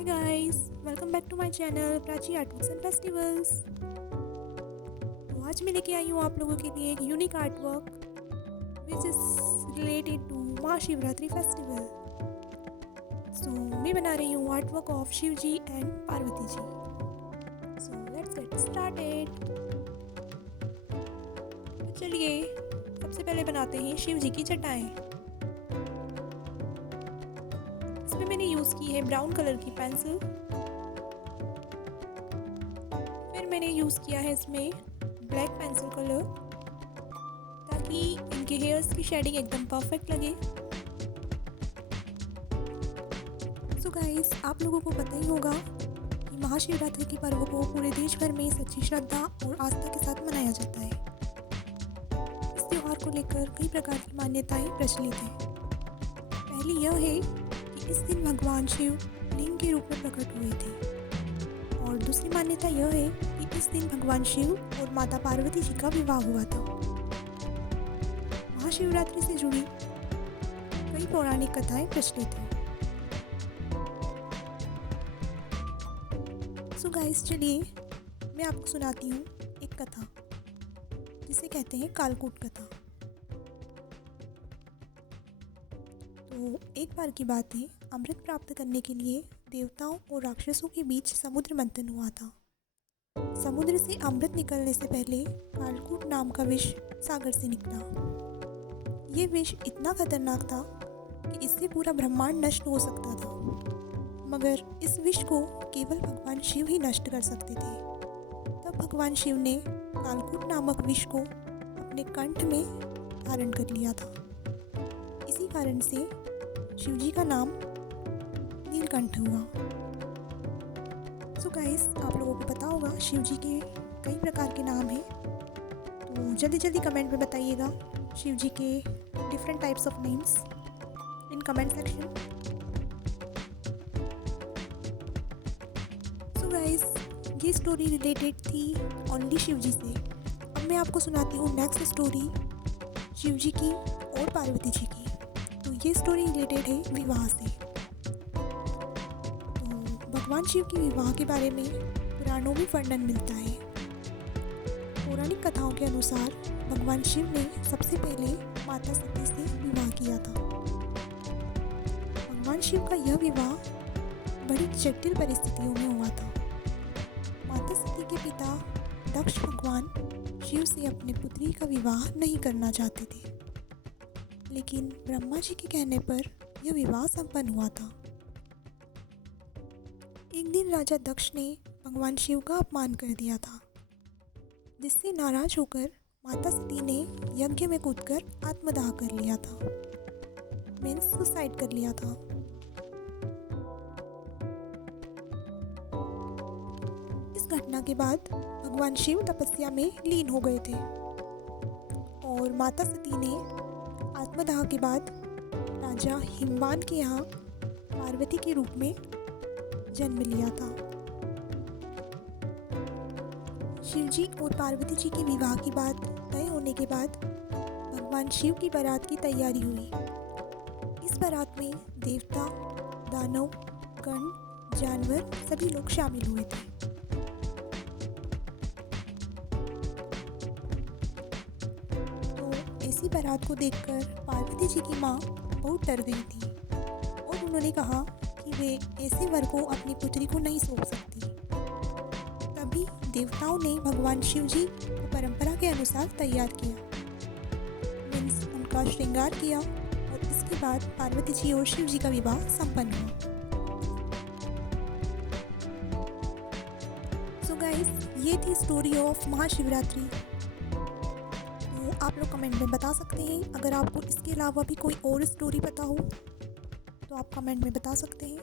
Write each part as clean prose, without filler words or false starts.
Hi guys, welcome back to my channel Prachi artworks and festivals. तो आज मैं लेके आई हूँ आप लोगों के लिए एक unique artwork which is related to Mahashivratri festival. So मैं बना रही हूँ artwork of Shiv ji and Parvati ji. So let's get started. तो चलिए सबसे पहले बनाते हैं शिव जी की जटाएं। इसमें मैंने यूज़ की है ब्राउन कलर की पेंसिल। फिर मैंने यूज़ किया है इसमें ब्लैक पेंसिल कलर ताकि इनके हेयर्स की शेडिंग एकदम परफेक्ट लगे। सो गाइस, आप लोगों को पता ही होगा कि महाशिवरात्रि के पर्व को पूरे देश भर में सच्ची श्रद्धा और आस्था के साथ मनाया जाता है। इस त्यौहार को लेकर कई प्रकार की मान्यताएं प्रचलित हैं। पहली यह है कि इस दिन भगवान शिव लिंग के रूप में प्रकट हुए थे, और दूसरी मान्यता यह है कि इस दिन भगवान शिव और माता पार्वती जी का विवाह हुआ था। महाशिवरात्रि से जुड़ी कई पौराणिक कथाएं प्रचलित हैं। सो गाइस, चलिए मैं आपको सुनाती हूँ एक कथा जिसे कहते हैं कालकूट कथा। तो एक बार की बात है, अमृत प्राप्त करने के लिए देवताओं और राक्षसों के बीच समुद्र मंथन हुआ था। समुद्र से अमृत निकलने से पहले कालकूट नाम का विष सागर से निकला। ये विष इतना खतरनाक था कि इससे पूरा ब्रह्मांड नष्ट हो सकता था, मगर इस विष को केवल भगवान शिव ही नष्ट कर सकते थे। तब भगवान शिव ने कालकूट नामक विष को अपने कंठ में धारण कर लिया था। इसी कारण से शिव जी का नाम नीलकंठ हुआ। सो गाइस, आप लोगों को पता होगा शिव जी के कई प्रकार के नाम हैं, तो जल्दी जल्दी कमेंट में बताइएगा शिव जी के different types of names in comment section. So guys, ये स्टोरी रिलेटेड थी ओनली शिव जी से। अब मैं आपको सुनाती हूँ नेक्स्ट स्टोरी शिव जी की और पार्वती जी की। तो ये स्टोरी रिलेटेड है विवाह से। भगवान शिव के विवाह के बारे में पुराणों में वर्णन मिलता है। पौराणिक कथाओं के अनुसार भगवान शिव ने सबसे पहले माता सती से विवाह किया था। भगवान शिव का यह विवाह बड़ी जटिल परिस्थितियों में हुआ था। माता सती के पिता दक्ष भगवान शिव से अपनी पुत्री का विवाह नहीं करना चाहते थे, लेकिन ब्रह्मा जी के कहने पर यह विवाह संपन्न हुआ था। एक दिन राजा दक्ष ने भगवान शिव का अपमान कर दिया था, जिससे नाराज होकर माता सती ने यज्ञ में कूदकर आत्मदाह कर लिया था, मीन्स सुसाइड कर लिया था। इस घटना के बाद भगवान शिव तपस्या में लीन हो गए थे, और माता सती ने आत्मदाह के बाद राजा हिमवान के यहाँ पार्वती के रूप में जन्म लिया था। शिव जी और पार्वती जी के विवाह की बात तय होने के बाद भगवान शिव की बारात की तैयारी हुई। इस बारात में देवता, दानव, गण, जानवर सभी लोग शामिल हुए थे। तो ऐसी बारात को देखकर पार्वती जी की माँ बहुत डर गई थी, और उन्होंने कहा कि वे ऐसे वर को अपनी पुत्री को नहीं सौंप सकती। तभी देवताओं ने भगवान शिव जी को परंपरा के अनुसार तैयार किया, मीन्स उनका श्रृंगार किया, और इसके बाद पार्वती जी और शिव जी का विवाह संपन्न हुआ। सो गाइस, ये थी स्टोरी ऑफ महाशिवरात्रि। तो आप लोग कमेंट में बता सकते हैं, अगर आपको इसके अलावा भी कोई और स्टोरी पता हो तो आप कमेंट में बता सकते हैं।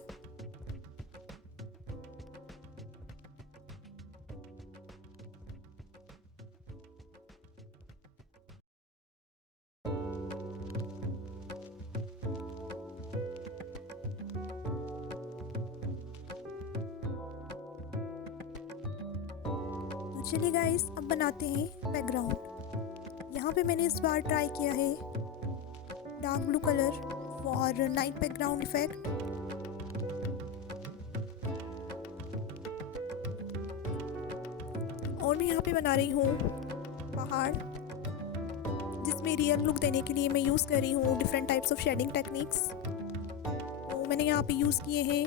तो चलिए गाइस, अब बनाते हैं बैकग्राउंड। यहाँ पे मैंने इस बार ट्राई किया है dark blue colour for night background effect. और मैं यहाँ पे बना रही हूँ पहाड़, जिसमें रियल लुक देने के लिए मैं यूज़ कर रही हूँ different types of shading techniques. तो मैंने यहाँ पे यूज़ किए हैं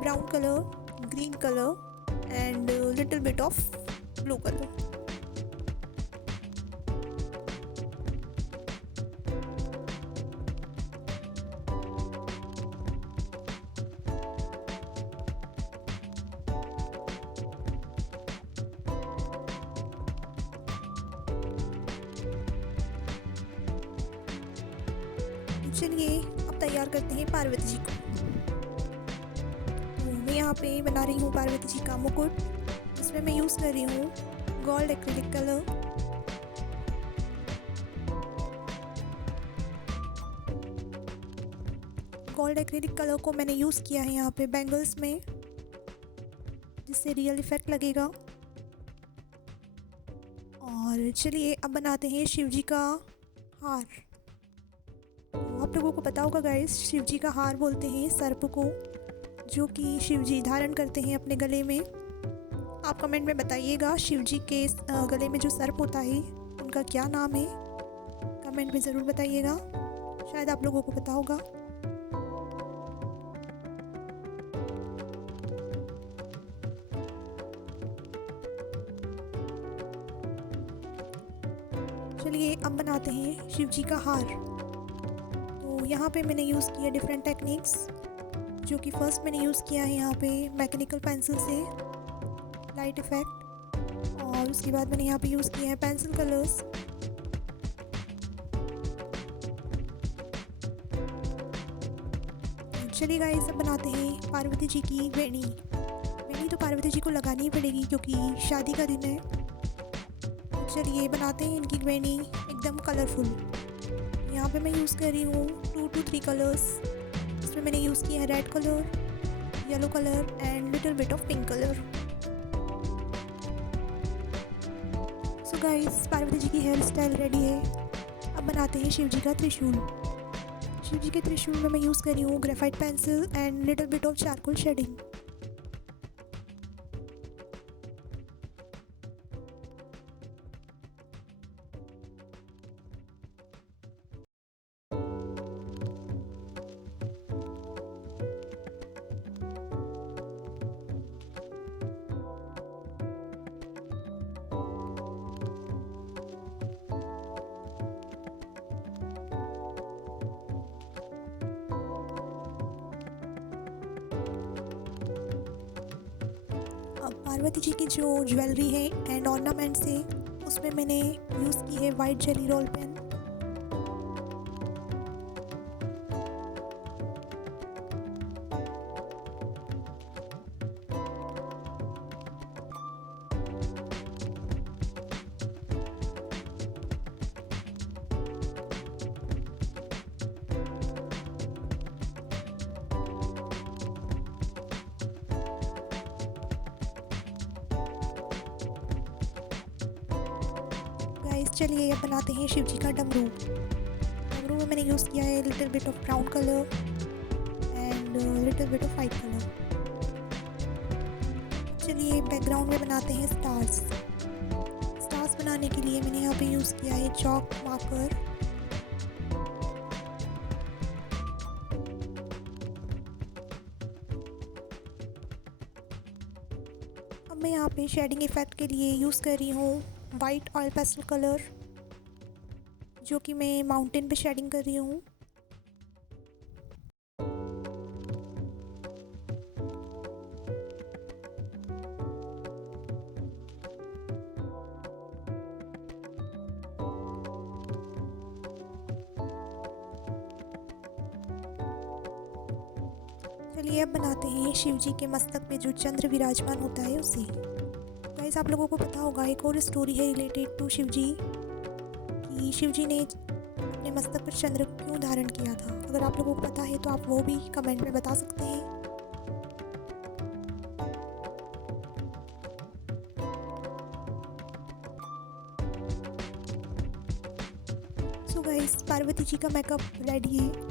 brown colour, green colour and little bit of blue colour. चलिए अब तैयार करते हैं पार्वती जी को। तो मैं यहाँ पे बना रही हूँ पार्वती जी का मुकुट, जिसमें मैं यूज़ कर रही हूँ gold acrylic colour. Gold acrylic colour को मैंने यूज़ किया है यहाँ पे बैंगल्स में, जिससे रियल इफेक्ट लगेगा। और चलिए अब बनाते हैं शिव जी का हार। आप लोगों को पता होगा गाइस, शिव जी का हार बोलते हैं सर्प को, जो कि शिव जी धारण करते हैं अपने गले में। आप कमेंट में बताइएगा शिव जी के गले में जो सर्प होता है उनका क्या नाम है, कमेंट में ज़रूर बताइएगा, शायद आप लोगों को पता होगा। चलिए अब बनाते हैं शिव जी का हार। यहाँ पे मैंने यूज़ किया डिफरेंट टेक्निक्स, जो कि फ़र्स्ट मैंने यूज़ किया है यहाँ पे मैकेनिकल पेंसिल से लाइट इफ़ेक्ट, और उसके बाद मैंने यहाँ पे यूज़ किया है पेंसिल कलर्स। चलिए गाइस अब बनाते हैं पार्वती जी की वेणी। वेणी तो पार्वती जी को लगानी ही पड़ेगी क्योंकि शादी का दिन है। चलिए बनाते हैं इनकी वेणी एकदम कलरफुल। यहाँ पे मैं यूज़ कर रही हूँ 2 to 3 कलर्स। इसमें मैंने यूज़ किया है red colour, yellow colour and little bit of pink colour. So guys Parvati ji की हेयर स्टाइल रेडी है। अब बनाते हैं शिव जी का त्रिशूल। शिव जी के त्रिशूल में मैं यूज़ कर रही हूँ graphite pencil and little bit of charcoal shading. Parvati ji की जो ज्वेलरी है एंड ऑर्नामेंट्स है, उसमें मैंने यूज़ की है वाइट जेली रोल पेन। चलिए अब बनाते हैं शिव जी का डमरू। डमरू में मैंने यूज़ किया है little bit of brown colour and little bit of white colour. चलिए बैकग्राउंड में बनाते हैं स्टार्स। स्टार्स बनाने के लिए मैंने यहाँ पे यूज़ किया है चॉक मार्कर। अब मैं यहाँ पे शेडिंग इफ़ेक्ट के लिए यूज़ कर रही हूँ वाइट ऑयल पेस्टल कलर, जो कि मैं माउंटेन पे शेडिंग कर रही हूँ। चलिए अब बनाते हैं शिव जी के मस्तक पे जो चंद्र विराजमान होता है उसे। गाइस आप लोगों को पता होगा एक और स्टोरी है रिलेटेड टू शिव जी, कि शिव जी ने अपने मस्तक पर चंद्र क्यों धारण किया था। अगर आप लोगों को पता है तो आप वो भी कमेंट में बता सकते हैं। सो गाइस पार्वती जी का मेकअप रेडी है।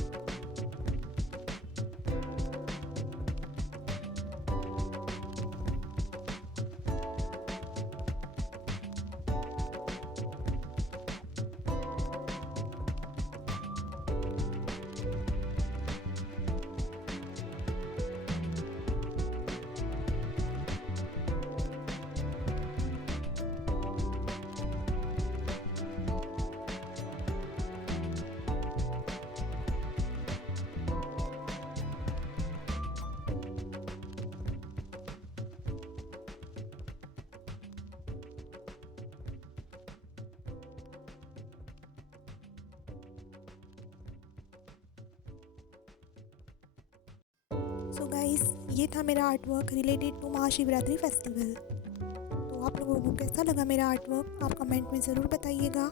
गाइस, ये था मेरा art work related to Mahashivratri festival. तो आप लोगों को कैसा लगा मेरा आर्ट वर्क, आप कमेंट में ज़रूर बताइएगा।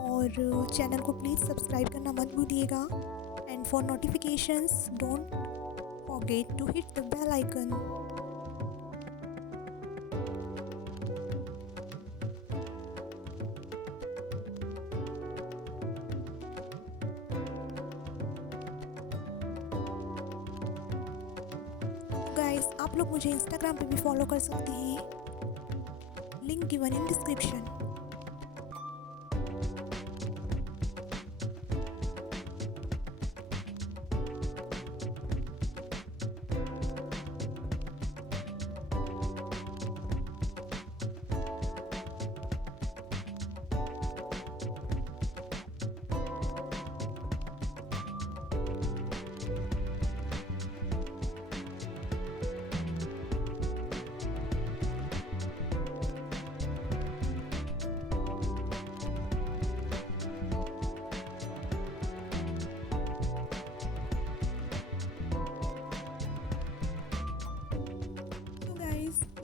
और चैनल को प्लीज़ सब्सक्राइब करना मत भूलिएगा। And for notifications don't forget to hit the bell icon. Guys, आप लोग मुझे इंस्टाग्राम पे भी फॉलो कर सकते हैं, लिंक गिवन इन डिस्क्रिप्शन।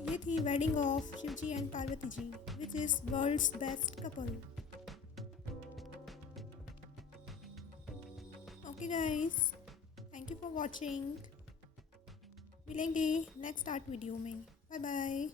ये थी wedding of Shivji and Parvati ji, which is world's best couple. Okay guys, thank you for watching. मिलेंगे नेक्स्ट आर्ट वीडियो में। Bye bye.